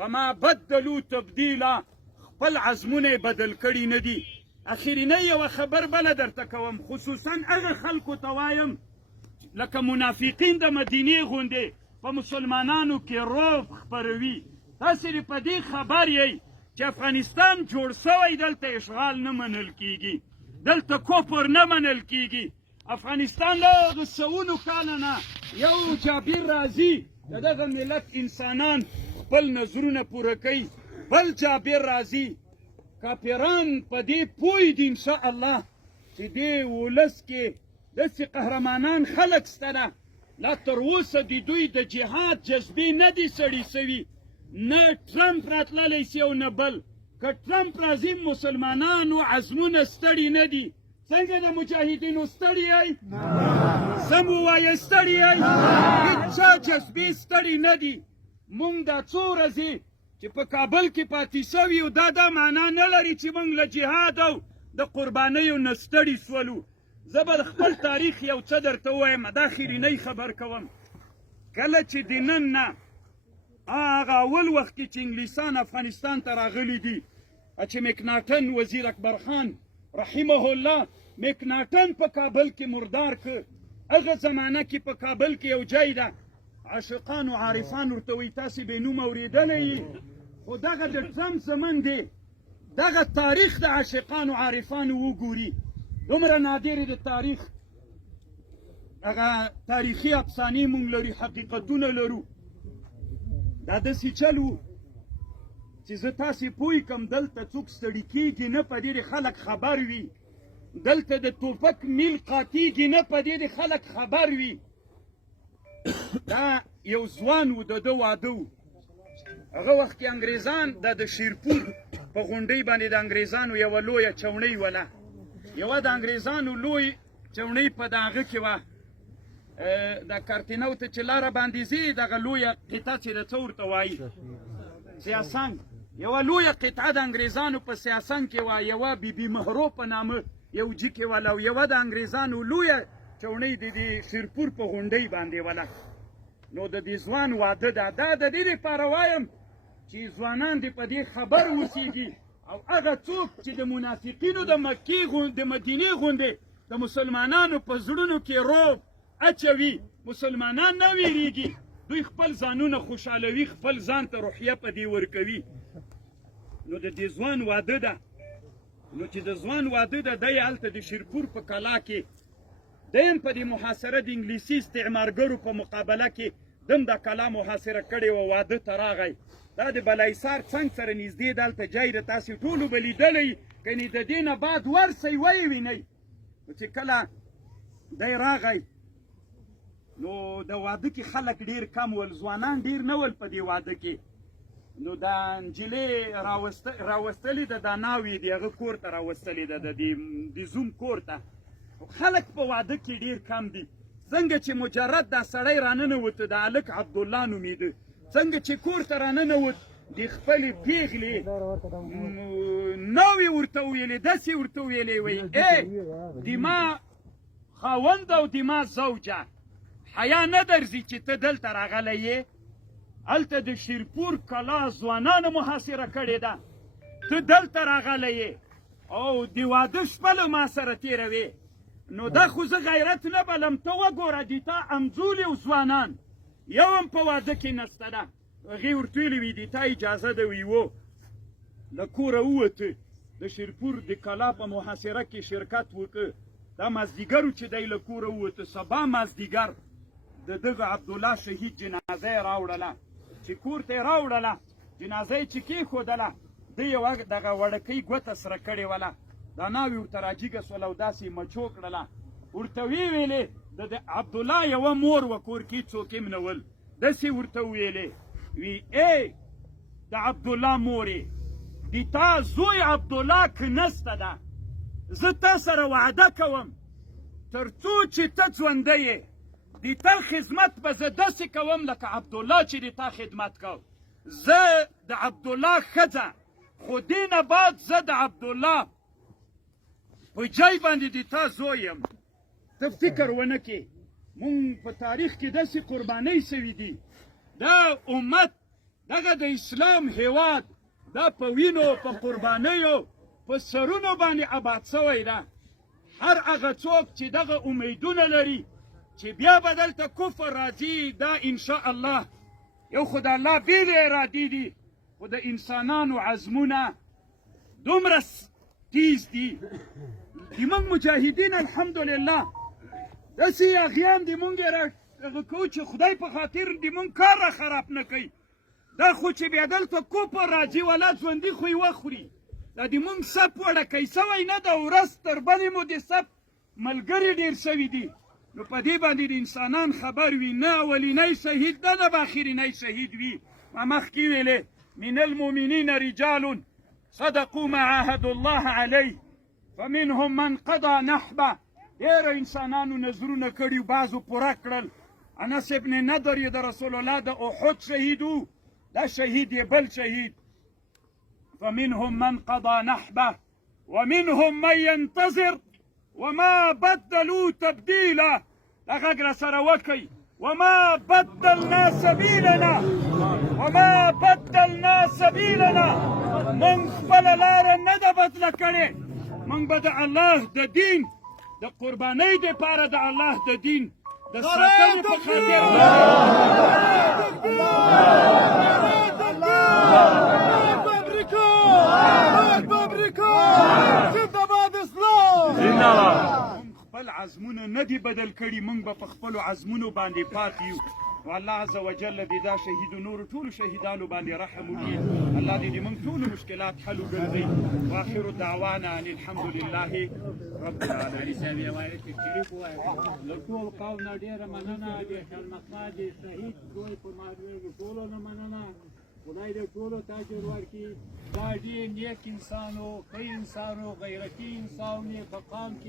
وما بدلو تبدیلا خپل عزمونه بدل کړي نه دي. اخرینۍ یوه خبر بله درته کوم، خصوصا هغه خلکو ته وایم لکه منافقین د مدینې غوندې په مسلمانانو کې رعب خپروي. تاسې په دې خبر یئ چې افغانستان جوړ سوی، دلته اشغال نه منل کیږي، دلته کفر نه منل کیږي. افغانستان له هغه سوونو کاله نه یو جابر راځي د دغه ملت انسانان خپل نظرونه پوره کوي، بل جابر راځي. کافران په دې پوه دي انشاءالله چې دې ولس کې داسې قهرمانان خلک شته ده، لا تر اوسه د دوی د جهاد جذبې نه دي سړې سوي. نه ټرمپ راتللی سي او نه بل. که ټرمپ راځي مسلمانانو عزمونه ستړي نه دي. څنګه د مجاهدینو ستړي یئ؟ سم ووایه ستړي یئ؟ هېچا جذبې ستړي نه دي. موږ دا څو ورځې چې په کابل کې پاتې سوي یو دا معنا نه لري چې موږ له جهاد او د قربانیو نه ستړي سولو. زه به د خپل تاریخ یو څه درته ووایم، دا خیرینۍ خبر کوم. کله چې د نن نه هغه اول وخت کې چې انګلیسان افغانستان ته راغلي دي، چې مکناټن وزیر اکبر خان رحمه الله مکناټن په کابل کې مردار کړ. هغه زمانه کې په کابل کې یو ځای ده، عاشقان و عارفان ورته وایي، تاسې بې نوم اورېدلی یې، خو دغه د ټرمپ زمن دی. دغه تاریخ د عاشقان و عارفانو وګوري، دومره نادر د تاریخ هغه تاریخي افسانې مونږ لري، حقیقتونه لرو. دا داسې چل و چې زه تاسې پوه کړم دلته څوک ستړي کېږي نه، په دې خلک خبر وي. دلته د توپک میل قاتېږي نه، په دې خلک خبر وي. دا یو ځوان و، د ده واده و. هغه وخت کې انګریزان د شیرپور په غونډۍ باندې د انګریزانو یوه لویه چوڼۍ وله. یوه د انګریزانو لوی چوڼۍ په د هغه کې وه، د کارتینو ته چې لاره باندې ځي، دغه لویه قطعه چې د څه ورته وایي سیاسنګ، یوه لویه قطعه د انګریزانو په سیاسنګ کې وه. یوه بیبي مهرو په نامه یو جیکې وله، او یوه د انګریزانو لویه چوڼۍ د دې شیرپور په غونډۍ باندې وله. نو د دې ځوان واده ده. دا د دې لپاره وایم چې ځوانان دې په دې خبر اوسېږي، او هغه څوک چې د منافقینو د مکې د مدینې غوندې د مسلمانانو په زړونو کې رعب اچوي، مسلمانان نه ویریږي، دوی خپل ځانونه خوشحالوي، خپل ځان ته روحیه په دې ورکوي. نو د دې ځوان واده ده. نو چې د ځوان واده ده، دی هلته د شیرپور په کلا کې دی هم په دې محاصره د انګلیسي استعمارګرو په مقابله کې دم د کلا محاصره کړې وه، واده ته راغی. دا د بلایسار څنګ سره نږدې دلته جای ده، تاسې ټولو به لیدلی، کنې د دې نه بعد ورسئ ویې وینئ. نو چې کله دی راغی، نو د واده کې خلک ډېر کم ول، ځوانان ډېر نه ول په دې واده کې. نو دا نجلۍ راوستلې ده، دا ناوې دي هغه کور ته راوستلې ده، د زوم کور ته. خلک په واده کې ډېر کم دي. څنګه چې مجرد دا سړی راننوته، د هلک عبدالله نومېده، څنګه چې کور ته راننوت، د خپلې پیغلې ناوې ورته ویلې، داسې ورته ویلې وایي، ای د ما خاوند او د ما زوجه، حیا نه درځي چې ته دلته راغلی یې؟ هلته د شیرپور کلا ځوانانو محاصره کړې ده، ته دلته راغلی یې او د واده شپه له ما سره تېروې. نو دا خو زه غیرت نه بلم. ته وګوره د تا همزولي او ځوانان یو هم په واده کې نسته ده. هغې ورته ویلي وي د تا اجازه ده؟ وی و. له کوره ووته، د شیرپور د کلا په محاصره کې شرکت وکړه. دا مازدیګر و چې دی له کوره ووته. سبا مازدیګر د دغه عبدالله شهید جنازه یې راوړله. چې کور ته یې راوړله، جنازه یې چې کېښودله، ده یې دغه وړکۍ ګوته سره کړې وله. دا ناوې ورته راجیګه سوله او داسې یې مچو کړله. ورته ویې ویلې، د عبدالله یوه مور وه، کور کې څوک یې منول. داسې ورته ویلې، وی ای د عبدالله مورې، د تا زوی عبدالله که نسته ده، زه تا سره وعده کوم تر څو چې ته ژوندی یې، د تا خدمت به زه داسې کوم لکه عبدالله چې د تا خدمت کو. زه د عبدالله ښځه، خو دې نه بعد زه د عبدالله په جای باندې د تا زوی یم. ته فکر ونه کې، مونږ په تاریخ کې داسې قربانۍ سوي دي. دا امت دغه د اسلام هیواد دا په وینو په قربانیو په سرونو باندې آباد سوی ده. هر هغه څوک چې دغه امیدونه لري چې بیا به دلته کفر راځي، دا انشاء الله یو خو د الله بېلې ارادې دي، خو د انسانانو عزمونه دومره تیز دي. زموږ مجاهدین الحمدلله داسې یاغیان دي، مونږ یې هغه کوو چې خدای په خاطر د مونږ کار را خراب نه کوي. دا خو چې بیا دلته کفر راځي ولا ژوندي خو یې وخوري. دا د مونږ سپ وړکی سوی نه ده، ورځ تر بلې مو د سپ ملګري ډېر سوي دي. نو په دې باندې د انسانان خبر وي، نه اولینی شهید ده نه به اخرینی شهید وي. ما مخکې ویلې من المؤمنین رجال صدقوا ما عاهدوا الله علیه فمنهم من قضى نحبه. ډېرو انسانانو نظرونه کړي، بعضو پوره کړل. انس ابن نضر یې د رسول الله د احد شهید و، دا شهید یې بل شهید. فمنهم من قضى نحبه ومنهم من ينتظر وما بدلوا تبديلا. دا غږ را سره وکئ، وما بدلنا سبیلنا، وما بدلنا سبیلنا. موږ خپله لاره نه ده بدله کړې. موږ به د الله د دین د قربانۍ دپاره د الله د دین د ساتنې په خاطر خپل عزمونه نه دي بدل کړي. موږ به په خپلو عزمونو باندې پاتې یو. والله عز وجل دې دا شهید و نورو ټولو شهیدانو باندې رحم وکړي. الله دې د موږ ټولو مشکلات حل وګرځوي. واخر دعوانا ان الحمد لله رب العالمین. له ټول قوم نه ډېره مننه. د شرمقا د شهید زوی په مادوی د ټولو نه مننه. خدای دې ټولو ته اجر ورکړي. دا ډېر نیک انسان و، ښه انسان و، غیرتي انسان یې په قام کې